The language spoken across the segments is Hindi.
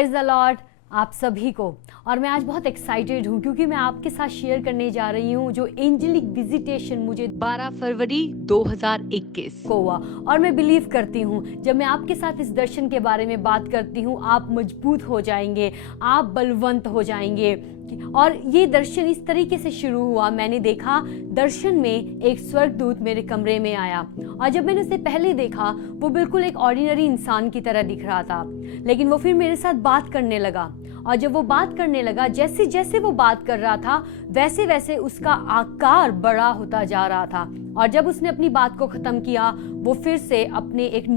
प्रेज द लॉर्ड आप सभी को। और मैं आज बहुत एक्साइटेड हूँ क्योंकि मैं आपके साथ शेयर करने जा रही हूँ जो एंजेलिक विजिटेशन मुझे 12 फरवरी 2021 को हुआ। और मैं बिलीव करती हूँ जब मैं आपके साथ इस दर्शन के बारे में बात करती हूँ आप मजबूत हो जाएंगे, आप बलवंत हो जाएंगे। और ये दर्शन इस तरीके से शुरू हुआ, मैंने देखा दर्शन में एक स्वर्गदूत मेरे कमरे में आया और जब मैंने उसे पहले देखा वो बिल्कुल एक ऑर्डिनरी इंसान की तरह दिख रहा था, लेकिन वो फिर मेरे साथ बात करने लगा। और जब वो बात करने लगा, जैसे जैसे वो बात कर रहा था वैसे वैसे उसका आकार बड़ा होता जा रहा था। और जब उसने अपनी बात को खत्म किया वो फिर से अपने एक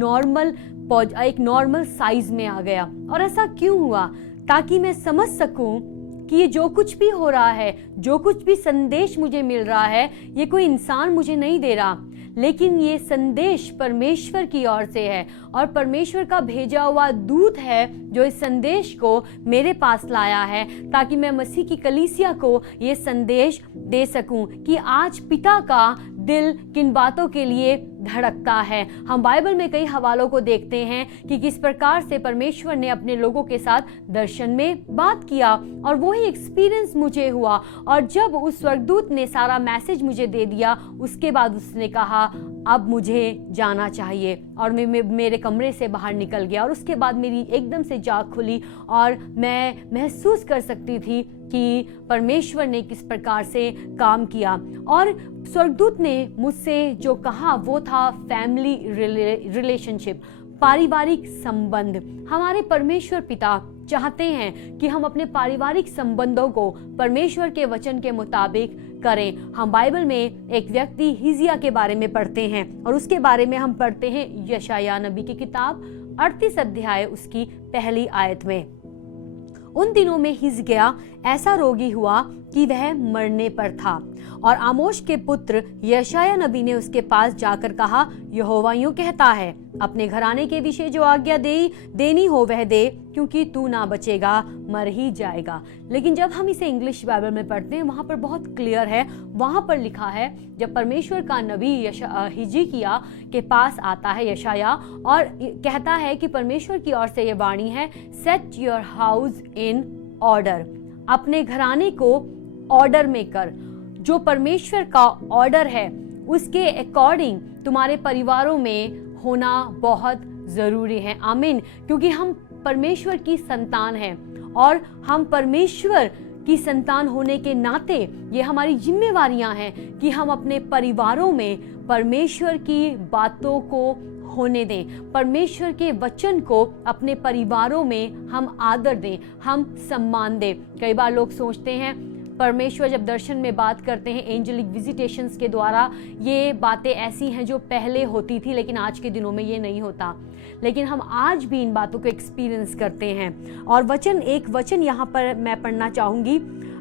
नॉर्मल साइज में आ गया। और ऐसा क्यों हुआ? ताकि मैं समझ सकूं कि ये जो कुछ भी हो रहा है, जो कुछ भी संदेश मुझे मिल रहा है, ये कोई इंसान मुझे नहीं दे रहा, लेकिन ये संदेश परमेश्वर की ओर से है और परमेश्वर का भेजा हुआ दूत है जो इस संदेश को मेरे पास लाया है ताकि मैं मसीह की कलीसिया को ये संदेश दे सकूं कि आज पिता का दिल किन बातों के लिए धड़कता है। हम बाइबल में कई हवालों को देखते हैं कि किस प्रकार से परमेश्वर ने अपने लोगों के साथ दर्शन में बात किया और वही एक्सपीरियंस मुझे हुआ। और जब उस स्वर्गदूत ने सारा मैसेज मुझे दे दिया उसके बाद उसने कहा अब मुझे जाना चाहिए और मैं मेरे कमरे से बाहर निकल गया। और उसके बाद मेरी एकदम से जाग खुली और मैं महसूस कर सकती थी कि परमेश्वर ने किस प्रकार से काम किया। और स्वर्गदूत ने मुझसे जो कहा वो था फैमिली रिलेशनशिप, पारिवारिक संबंध। हमारे परमेश्वर पिता चाहते हैं कि हम अपने पारिवारिक संबंधों को परमेश्वर के वचन के मुताबिक करें। हम बाइबल में एक व्यक्ति हिजकिय्याह के बारे में पढ़ते हैं और उसके बारे में हम पढ़ते हैं यशायाह नबी की किताब 38 अध्याय उसकी पहली आयत में। उन दिनों में हिजकिय्याह ऐसा रोगी हुआ कि वह मरने पर था और आमोश के पुत्र यशायाह नबी ने उसके पास जाकर कहा, यहोवा यूं कहता है, अपने घराने के विषय जो आज्ञा देनी हो वह दे, क्योंकि तू ना बचेगा, मर ही जाएगा। लेकिन जब हम इसे इंग्लिश बाइबल में पढ़ते हैं वहां पर बहुत क्लियर है, वहां पर लिखा है जब परमेश्वर का नबी हिजकिय्याह के पास आता है यशायाह और कहता है कि परमेश्वर की ओर से ये वाणी है, set your house in order, अपने घराने को ऑर्डर में कर। जो परमेश्वर का ऑर्डर है उसके अकॉर्डिंग तुम्हारे परिवारों में होना बहुत जरूरी है। आमीन। क्योंकि हम परमेश्वर की संतान हैं और हम परमेश्वर की संतान होने के नाते ये हमारी जिम्मेवारियां हैं कि हम अपने परिवारों में परमेश्वर की बातों को होने दें, परमेश्वर के वचन को अपने परिवारों में हम आदर दें, हम सम्मान दें। कई बार लोग सोचते हैं परमेश्वर जब दर्शन में बात करते हैं एंजेलिक विजिटेशंस के द्वारा, ये बातें ऐसी हैं जो पहले होती थी लेकिन आज के दिनों में ये नहीं होता, लेकिन हम आज भी इन बातों को एक्सपीरियंस करते हैं। और एक वचन यहाँ पर मैं पढ़ना चाहूंगी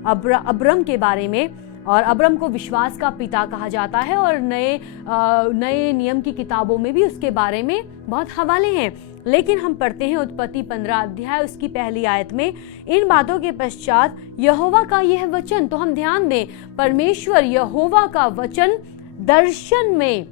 अब्रम के बारे में। और अब्रम को विश्वास का पिता कहा जाता है और नए नियम की किताबों में भी उसके बारे में बहुत हवाले हैं। लेकिन हम पढ़ते हैं उत्पत्ति 15 अध्याय उसकी पहली आयत में, इन बातों के पश्चात यहोवा का यह वचन, तो हम ध्यान दें परमेश्वर यहोवा का वचन दर्शन में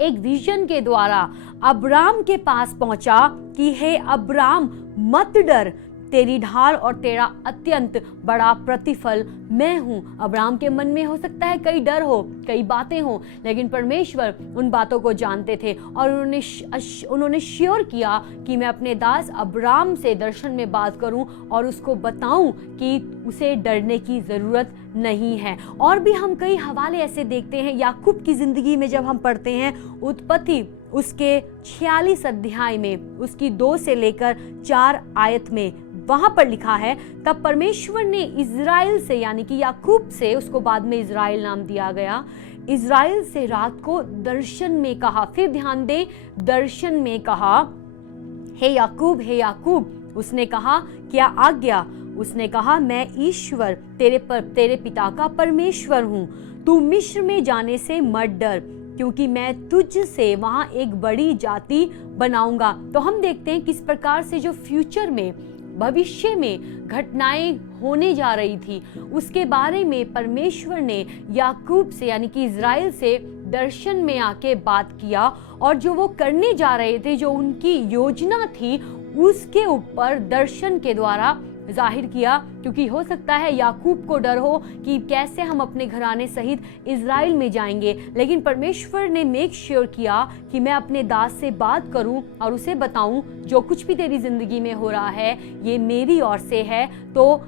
एक विजन के द्वारा अब्राम के पास पहुंचा कि हे अब्राम मत डर, तेरी ढाल और तेरा अत्यंत बड़ा प्रतिफल मैं हूं। अब्राम के मन में हो सकता है कई डर हो, कई बातें हो, लेकिन परमेश्वर उन बातों को जानते थे और उन्होंने श्योर किया कि मैं अपने दास अब्राम से दर्शन में बात करूं और उसको बताऊं कि उसे डरने की जरूरत नहीं है। और भी हम कई हवाले ऐसे देखते हैं याकूब की जिंदगी में। जब हम पढ़ते हैं उत्पत्ति उसके 46 अध्याय में उसकी 2 से लेकर 4 आयत में, वहां पर लिखा है, तब परमेश्वर ने इजराइल से, यानी कि याकूब से, उसको बाद में इजराइल नाम दिया गया, इजराइल से रात को दर्शन में कहा। फिर ध्यान दे, दर्शन में कहा, हे याकूब। उसने कहा क्या आज्ञा? उसने कहा मैं ईश्वर तेरे पिता का परमेश्वर हूँ। तू मिस्र में जाने से मत डर, क्योंकि मैं तुझ से वहां एक बड़ी जाति बनाऊंगा। तो हम देखते हैं किस प्रकार से जो फ्यूचर में, भविष्य में घटनाएं होने जा रही थी उसके बारे में परमेश्वर ने याकूब से, यानी कि इजराइल से दर्शन में आके बात किया और जो वो करने जा रहे थे, जो उनकी योजना थी, उसके ऊपर दर्शन के द्वारा जाहिर किया, क्योंकि हो सकता है याकूब को डर हो कि कैसे हम अपने घराने सहित इज़राइल में जाएंगे, लेकिन परमेश्वर ने मेक श्योर किया कि मैं अपने दास से बात करूं और उसे बताऊं जो कुछ भी तेरी जिंदगी में हो रहा है ये मेरी ओर से है, तो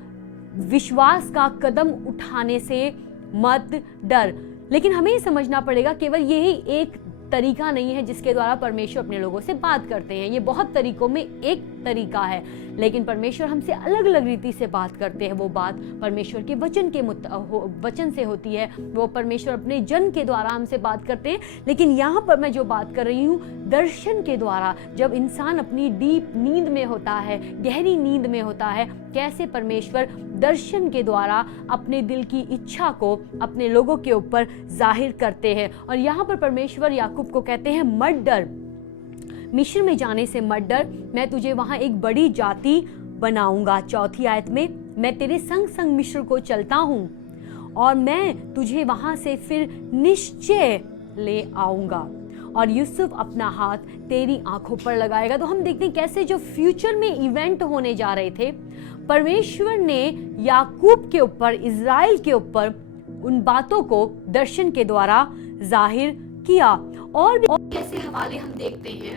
विश्वास का कदम उठाने से मत डर। लेकिन हमें ये समझना पड़ेगा केवल यही एक तरीका नहीं है जिसके द्वारा परमेश्वर अपने लोगों से बात करते हैं, ये बहुत तरीकों में एक तरीका है, लेकिन परमेश्वर हमसे अलग अलग रीति से बात करते हैं। वो बात परमेश्वर के वचन से होती है, वो परमेश्वर अपने जन के द्वारा हमसे बात करते हैं। लेकिन यहाँ पर मैं जो बात कर रही हूँ दर्शन के द्वारा, जब इंसान अपनी डीप नींद में होता है, गहरी नींद में होता है, कैसे परमेश्वर दर्शन के द्वारा अपने दिल की इच्छा को अपने लोगों के ऊपर जाहिर करते हैं। और यहाँ पर परमेश्वर याकूब को कहते हैं मत डर, मिस्र में जाने से मत डर, मैं तुझे वहां एक बड़ी जाति बनाऊंगा। 4 आयत में, मैं तेरे संग संग मिस्र को चलता हूँ और मैं तुझे वहां से फिर निश्चय ले आऊंगा और यूसुफ अपना हाथ तेरी आंखों पर लगाएगा। तो हम देखते हैं कैसे जो फ्यूचर में इवेंट होने जा रहे थे, परमेश्वर ने याकूब के ऊपर, इज़राइल के ऊपर उन बातों को दर्शन के द्वारा जाहिर किया। और कैसे हवाले हम देखते हैं,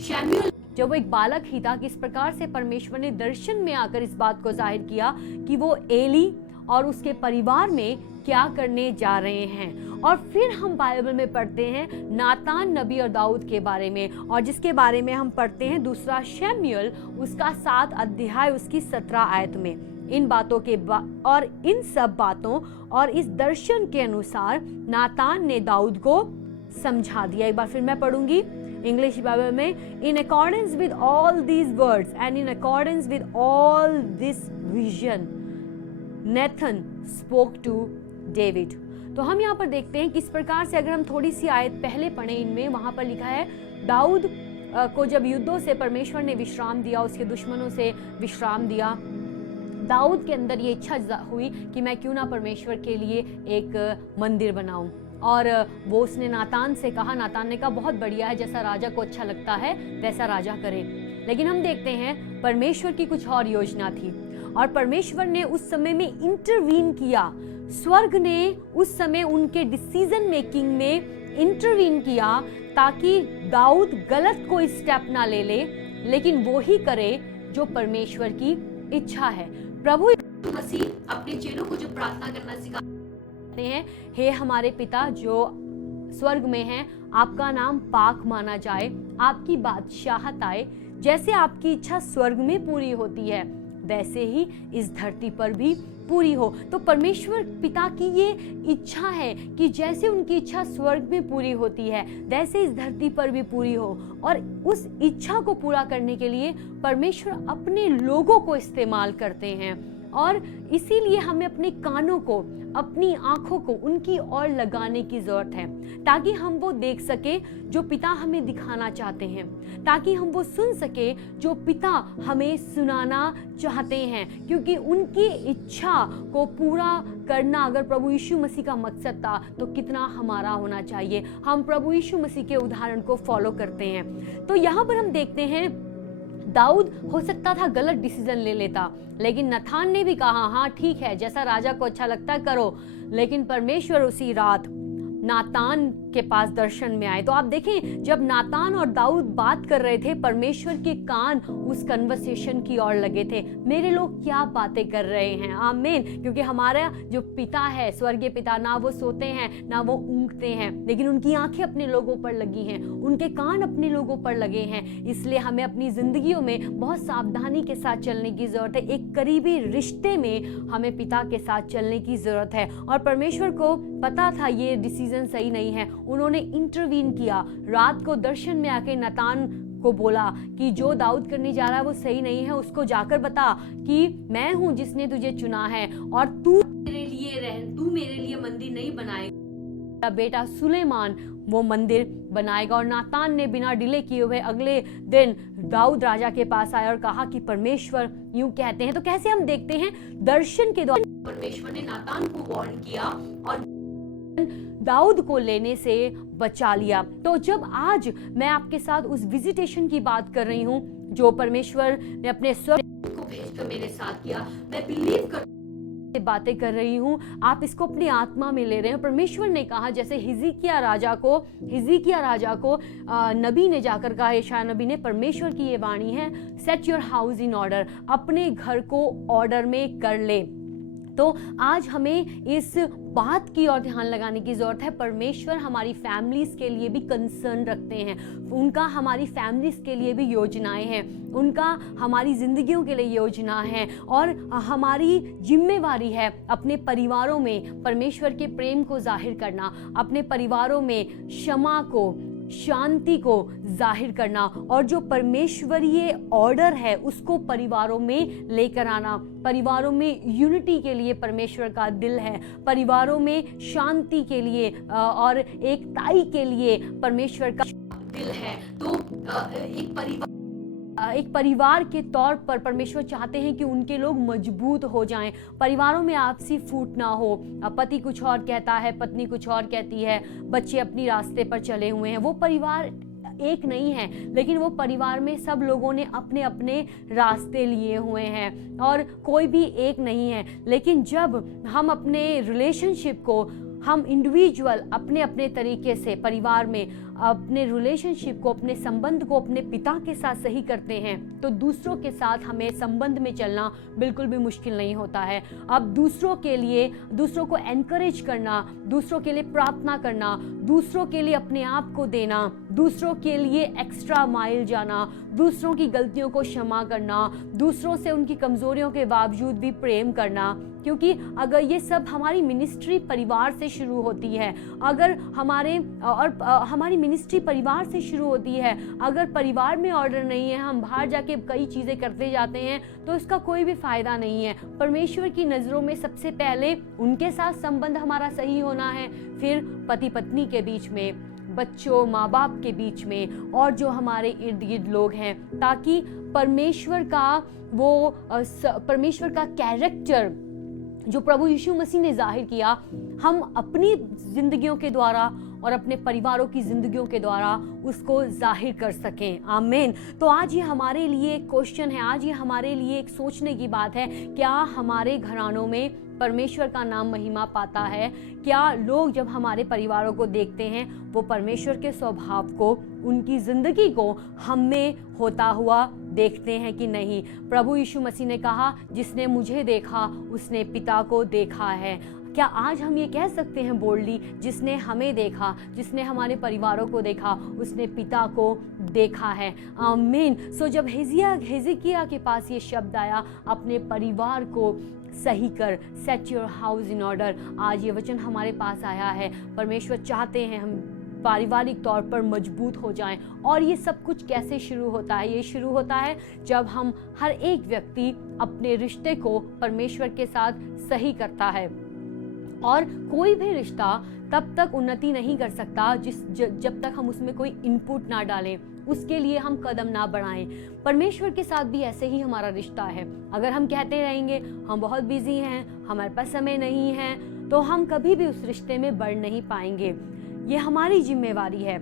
शमूएल जब वो एक बालक ही था, किस प्रकार से परमेश्वर ने दर्शन में आकर इस बात को जाहिर किया कि वो एली और उसके परिवार में क्या करने जा रहे हैं। और फिर हम बाइबल में पढ़ते हैं नातान नबी और दाऊद के बारे में, और जिसके बारे में हम पढ़ते हैं 2 शमूएल उसका 7 अध्याय उसकी 17 आयत में। इन बातों के और इन सब बातों और इस दर्शन के अनुसार नातान ने दाऊद को समझा दिया। एक बार फिर मैं पढ़ूंगी इंग्लिश बाइबल में, in accordance with all these words and in accordance with all this vision Nathan spoke to David. तो हम यहाँ पर देखते हैं किस प्रकार से, अगर हम थोड़ी सी आयत पहले पढ़े इनमें, वहां पर लिखा है दाऊद को जब युद्धों से परमेश्वर ने विश्राम दिया, उसके दुश्मनों से विश्राम दिया, दाऊद के अंदर ये इच्छा हुई कि मैं क्यों ना परमेश्वर के लिए एक मंदिर बनाऊं। और वो उसने नातान से कहा, नातान ने कहा बहुत बढ़िया है, जैसा राजा को अच्छा लगता है वैसा राजा करे। लेकिन हम देखते हैं परमेश्वर की कुछ और योजना थी, और परमेश्वर ने उस समय में इंटरवीन किया। स्वर्ग ने उस समय उनके डिसीजन मेकिंग में इंटरवीन किया ताकि दाऊद गलत कोई स्टेप ना ले ले, लेकिन वो ही करे जो परमेश्वर की इच्छा है। प्रभु यीशु मसीह अपने चेलों को जो प्रार्थना करना सिखाते हैं, हे हमारे पिता जो स्वर्ग में हैं, आपका नाम पाक माना जाए, आपकी बादशाहत आए, जैसे आपकी इच्छा स्वर्ग में पूरी होती है वैसे ही इस धरती पर भी पूरी हो। तो परमेश्वर पिता की ये इच्छा है कि जैसे उनकी इच्छा स्वर्ग में पूरी होती है वैसे इस धरती पर भी पूरी हो, और उस इच्छा को पूरा करने के लिए परमेश्वर अपने लोगों को इस्तेमाल करते हैं। और इसीलिए हमें अपने कानों को, अपनी आंखों को उनकी ओर लगाने की जरूरत है, ताकि हम वो देख सके जो पिता हमें दिखाना चाहते हैं, ताकि हम वो सुन सके जो पिता हमें सुनाना चाहते हैं। क्योंकि उनकी इच्छा को पूरा करना अगर प्रभु यीशु मसीह का मकसद था, तो कितना हमारा होना चाहिए। हम प्रभु यीशु मसीह के उदाहरण को फॉलो करते हैं। तो यहाँ पर हम देखते हैं दाऊद हो सकता था गलत डिसीजन ले लेता, लेकिन नातान ने भी कहा हाँ ठीक है, जैसा राजा को अच्छा लगता है करो। लेकिन परमेश्वर उसी रात नातान के पास दर्शन में आए। तो आप देखें, जब नातान और दाऊद बात कर रहे थे, परमेश्वर के कान उस कन्वर्सेशन की ओर लगे थे, मेरे लोग क्या बातें कर रहे हैं। आमीन। क्योंकि हमारा जो पिता है, स्वर्गीय पिता, ना वो सोते हैं ना वो ऊँघते हैं, लेकिन उनकी आंखें अपने लोगों पर लगी हैं, उनके कान अपने लोगों पर लगे हैं। इसलिए हमें अपनी जिंदगियों में बहुत सावधानी के साथ चलने की जरूरत है। एक करीबी रिश्ते में हमें पिता के साथ चलने की जरूरत है। और परमेश्वर को पता था ये डिसीजन सही नहीं है, उन्होंने इंटरवीन किया। रात को दर्शन में आके नातान को बोला कि जो दाऊद करने जा रहा है वो सही नहीं है, उसको जाकर बता कि मैं हूं जिसने तुझे चुना है और तू मेरे लिए मंदिर नहीं बनाएगा, बेटा सुलेमान वो मंदिर बनाएगा। और नातान ने बिना डिले किए हुए अगले दिन दाऊद राजा के पास आया और कहा कि परमेश्वर यूं कहते हैं। तो कैसे हम देखते हैं दर्शन के द्वारा परमेश्वर ने नातान को वार्न किया और दाऊद को लेने से बचा लिया। तो जब आज मैं आपके साथ उस विजिटेशन की बात कर रही हूँ जो परमेश्वर ने अपने स्वर को भेजकर मेरे साथ किया, मैं बिलीव कर बातें कर रही हूँ, आप इसको अपनी आत्मा में ले रहे हैं। परमेश्वर ने कहा, जैसे हिजकिय्याह राजा को नबी ने जाकर कहा, यशायाह नबी ने, परमेश्वर की ये वाणी है, set your house in order, अपने घर को ऑर्डर में कर ले। तो आज हमें इस बात की ओर ध्यान लगाने की जरूरत है। परमेश्वर हमारी फैमिलीज के लिए भी कंसर्न रखते हैं, उनका हमारी फैमिलीज के लिए भी योजनाएं हैं, उनका हमारी जिंदगियों के लिए योजना है, और हमारी जिम्मेवारी है अपने परिवारों में परमेश्वर के प्रेम को जाहिर करना, अपने परिवारों में क्षमा को, शांति को जाहिर करना, और जो परमेश्वरीय ऑर्डर है उसको परिवारों में लेकर आना। परिवारों में यूनिटी के लिए परमेश्वर का दिल है, परिवारों में शांति के लिए और एकताई के लिए परमेश्वर का दिल है। तो एक परिवार के तौर पर परमेश्वर चाहते हैं कि उनके लोग मजबूत हो जाएं, परिवारों में आपसी फूट ना हो। पति कुछ और कहता है, पत्नी कुछ और कहती है, बच्चे अपनी रास्ते पर चले हुए हैं, वो परिवार एक नहीं है, लेकिन वो परिवार में सब लोगों ने अपने अपने रास्ते लिए हुए हैं और कोई भी एक नहीं है। लेकिन जब हम अपने रिलेशनशिप को, हम इंडिविजुअल अपने अपने तरीके से परिवार में अपने रिलेशनशिप को, अपने संबंध को अपने पिता के साथ सही करते हैं, तो दूसरों के साथ हमें संबंध में चलना बिल्कुल भी मुश्किल नहीं होता है। अब दूसरों के लिए, दूसरों को एनकरेज करना, दूसरों के लिए प्रार्थना करना, दूसरों के लिए अपने आप को देना, दूसरों के लिए एक्स्ट्रा माइल जाना, दूसरों की गलतियों को क्षमा करना, दूसरों से उनकी कमजोरियों के बावजूद भी प्रेम करना, क्योंकि अगर ये सब हमारी मिनिस्ट्री परिवार से शुरू होती है, अगर हमारी मिनिस्ट्री परिवार से शुरू होती है, अगर परिवार में ऑर्डर नहीं है, हम बाहर जाके कई चीजें करते जाते हैं, तो इसका कोई भी फायदा नहीं है। परमेश्वर की नजरों में सबसे पहले उनके साथ संबंध हमारा सही होना है, फिर पति पत्नी के बीच में, बच्चों माँ बाप के बीच में, और जो हमारे इर्द गिर्द लोग हैं, ताकि परमेश्वर का कैरेक्टर जो प्रभु यीशु मसीह ने जाहिर किया, हम अपनी जिंदगियों के द्वारा और अपने परिवारों की जिंदगियों के द्वारा उसको जाहिर कर सकें। आमीन। तो आज ये हमारे लिए एक क्वेश्चन है, आज ये हमारे लिए एक सोचने की बात है, क्या हमारे घरानों में परमेश्वर का नाम महिमा पाता है? क्या लोग जब हमारे परिवारों को देखते हैं, वो परमेश्वर के स्वभाव को, उनकी जिंदगी को हम में होता हुआ देखते हैं कि नहीं? प्रभु यीशु मसीह ने कहा, जिसने मुझे देखा उसने पिता को देखा है। क्या आज हम ये कह सकते हैं बोल्डली, जिसने हमें देखा, जिसने हमारे परिवारों को देखा, उसने पिता को देखा है? आमीन। सो जब हिजकिय्याह के पास ये शब्द आया, अपने परिवार को सही कर, set your house in order, आज ये वचन हमारे पास आया है। परमेश्वर चाहते हैं हम पारिवारिक तौर पर मजबूत हो जाएं। और ये सब कुछ कैसे शुरू होता है? ये शुरू होता है जब हम, हर एक व्यक्ति अपने रिश्ते को परमेश्वर के साथ सही करता है। और कोई भी रिश्ता तब तक उन्नति नहीं कर सकता जब तक हम उसमें कोई इनपुट ना डालें, उसके लिए हम कदम ना बढ़ाएं। परमेश्वर के साथ भी ऐसे ही हमारा रिश्ता है। अगर हम कहते रहेंगे हम बहुत बिजी हैं, हमारे पास समय नहीं है, तो हम कभी भी उस रिश्ते में बढ़ नहीं पाएंगे। ये हमारी जिम्मेवारी है,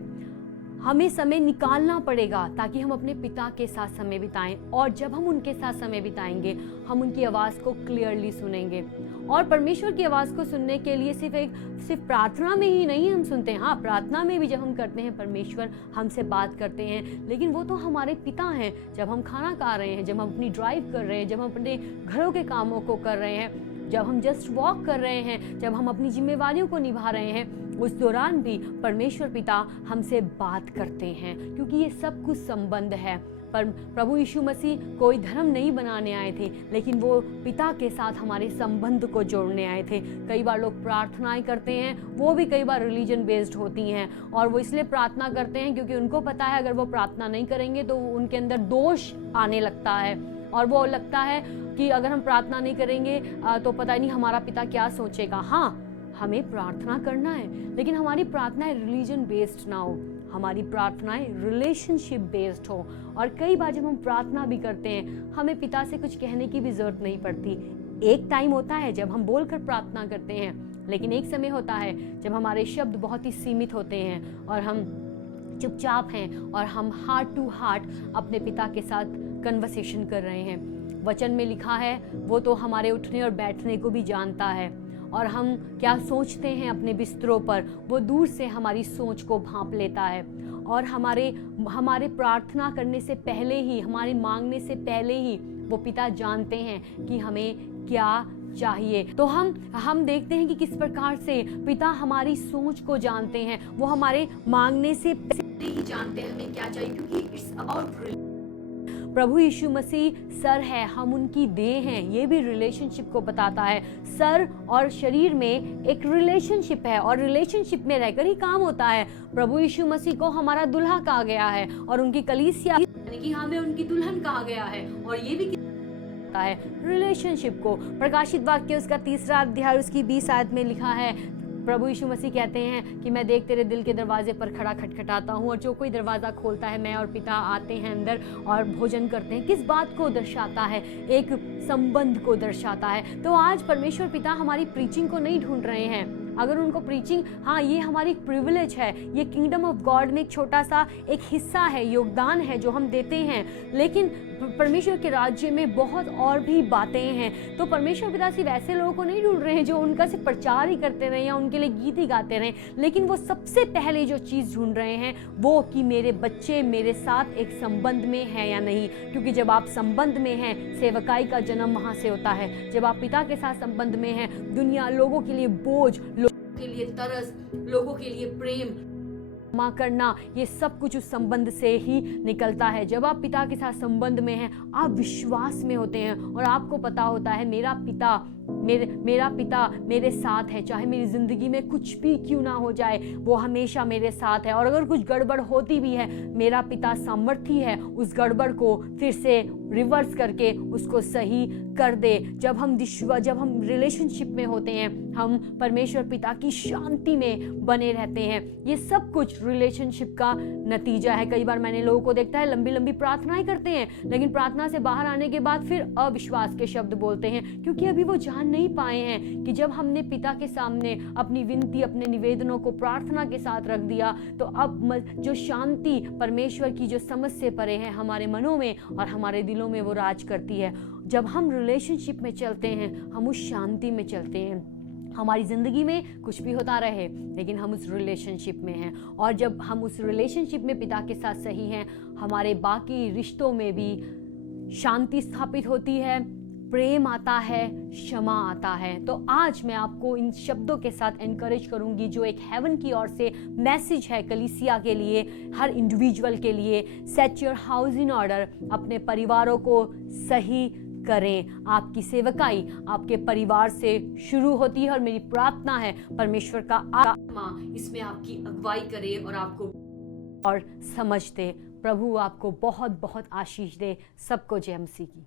हमें समय निकालना पड़ेगा ताकि हम अपने पिता के साथ समय बिताएं। और जब हम उनके साथ समय बिताएंगे, हम उनकी आवाज़ को क्लियरली सुनेंगे। और परमेश्वर की आवाज़ को सुनने के लिए सिर्फ प्रार्थना में ही नहीं हम सुनते हैं। हाँ, प्रार्थना में भी जब हम करते हैं, परमेश्वर हमसे बात करते हैं, लेकिन वो तो हमारे पिता हैं। जब हम खाना खा रहे हैं, जब हम अपनी ड्राइव कर रहे हैं, जब हम अपने घरों के कामों को कर रहे हैं, जब हम जस्ट वॉक कर रहे हैं, जब हम अपनी जिम्मेवारियों को निभा रहे हैं, उस दौरान भी परमेश्वर पिता हमसे बात करते हैं, क्योंकि ये सब कुछ संबंध है। पर प्रभु यीशु मसीह कोई धर्म नहीं बनाने आए थे, लेकिन वो पिता के साथ हमारे संबंध को जोड़ने आए थे। कई बार लोग प्रार्थनाएं करते हैं, वो भी कई बार रिलीजन बेस्ड होती हैं, और वो इसलिए प्रार्थना करते हैं क्योंकि उनको पता है अगर वो प्रार्थना नहीं करेंगे तो उनके अंदर दोष आने लगता है, और वो लगता है कि अगर हम प्रार्थना नहीं करेंगे तो पता नहीं हमारा पिता क्या सोचेगा। हाँ, हमें प्रार्थना करना है, लेकिन हमारी प्रार्थनाएं रिलीजन बेस्ड ना हो, हमारी प्रार्थनाएं रिलेशनशिप बेस्ड हो। और कई बार जब हम प्रार्थना भी करते हैं, हमें पिता से कुछ कहने की भी जरूरत नहीं पड़ती। एक टाइम होता है जब हम बोलकर प्रार्थना करते हैं, लेकिन एक समय होता है जब हमारे शब्द बहुत ही सीमित होते हैं और हम चुपचाप हैं और हम हार्ट टू हार्ट अपने पिता के साथ कन्वर्सेशन कर रहे हैं। वचन में लिखा है वो तो हमारे उठने और बैठने को भी जानता है, और हम क्या सोचते हैं अपने बिस्तरों पर वो दूर से हमारी सोच को भांप लेता है, और हमारे प्रार्थना करने से पहले ही, हमारे मांगने से पहले ही वो पिता जानते हैं कि हमें क्या चाहिए। तो हम देखते हैं कि किस प्रकार से पिता हमारी सोच को जानते हैं, वो हमारे मांगने से पहले ही जानते हैं हमें क्या चाहिए, क्योंकि इट्स अबाउट प्रभु यीशु मसीह सर है, हम उनकी देह हैं, ये भी रिलेशनशिप को बताता है। सर और शरीर में एक रिलेशनशिप है, और रिलेशनशिप में रहकर ही काम होता है। प्रभु यीशु मसीह को हमारा दुल्हा कहा गया है, और उनकी कलीसिया यानी कि हमें उनकी दुल्हन कहा गया है, और ये भी है रिलेशनशिप को। प्रकाशित वाक्य उसका 3 अध्याय उसकी 20 आयत में लिखा है, प्रभु यीशु मसीह कहते हैं कि मैं देख तेरे दिल के दरवाजे पर खड़ा खटखटाता हूँ, और जो कोई दरवाजा खोलता है मैं और पिता आते हैं अंदर और भोजन करते हैं। किस बात को दर्शाता है? एक संबंध को दर्शाता है। तो आज परमेश्वर पिता हमारी प्रीचिंग को नहीं ढूंढ रहे हैं। अगर उनको प्रीचिंग, हाँ ये हमारी प्रिविलेज है, ये किंगडम ऑफ गॉड में एक छोटा सा एक हिस्सा है, योगदान है जो हम देते हैं, लेकिन परमेश्वर के राज्य में बहुत और भी बातें हैं। तो परमेश्वर पिता सिर्फ ऐसे लोगों को नहीं ढूंढ रहे हैं जो उनका सिर्फ प्रचार ही करते रहे या उनके लिए गीत ही गाते रहे, लेकिन वो सबसे पहले जो चीज़ ढूंढ रहे हैं वो कि मेरे बच्चे मेरे साथ एक संबंध में हैं या नहीं। क्योंकि जब आप संबंध में हैं, सेवकाई का जन्म वहाँ से होता है। जब आप पिता के साथ संबंध में हैं, दुनिया लोगों के लिए बोझ, लोगों के लिए तरस, लोगों के लिए प्रेम क्षमा करना, ये सब कुछ उस संबंध से ही निकलता है। जब आप पिता के साथ संबंध में हैं, आप विश्वास में होते हैं, और आपको पता होता है मेरा पिता मेरे साथ है, चाहे मेरी जिंदगी में कुछ भी क्यों ना हो जाए, वो हमेशा मेरे साथ है। और अगर कुछ गड़बड़ होती भी है, मेरा पिता सामर्थी है उस गड़बड़ को फिर से रिवर्स करके उसको सही कर दे। जब हम रिलेशनशिप में होते हैं, हम परमेश्वर पिता की शांति में बने रहते हैं। ये सब कुछ रिलेशनशिप का नतीजा है। कई बार मैंने लोगों को देखता है लंबी लंबी प्रार्थनाएं करते हैं, लेकिन प्रार्थना से बाहर आने के बाद फिर अविश्वास के शब्द बोलते हैं, क्योंकि अभी वो जान नहीं पाए हैं कि जब हमने पिता के सामने अपनी विनती, अपने निवेदनों को प्रार्थना के साथ रख दिया, तो अब जो शांति परमेश्वर की जो समझ से परे है हमारे मनों में और हमारे दिलों में वो राज करती है। जब हम रिलेशनशिप में चलते हैं, हम उस शांति में चलते हैं। हमारी ज़िंदगी में कुछ भी होता रहे, लेकिन हम उस रिलेशनशिप में हैं, और जब हम उस रिलेशनशिप में पिता के साथ सही हैं, हमारे बाकी रिश्तों में भी शांति स्थापित होती है, प्रेम आता है, क्षमा आता है। तो आज मैं आपको इन शब्दों के साथ एनकरेज करूंगी जो एक हेवन की ओर से मैसेज है कलीसिया के लिए, हर इंडिविजुअल के लिए। Set your house in order, अपने परिवारों को सही करें। आपकी सेवकाई आपके परिवार से शुरू होती है, और मेरी प्रार्थना है परमेश्वर का आत्मा इसमें आपकी अगुवाई करे और आपको और समझ दे। प्रभु आपको बहुत बहुत आशीष दे। सबको जय मसीह की।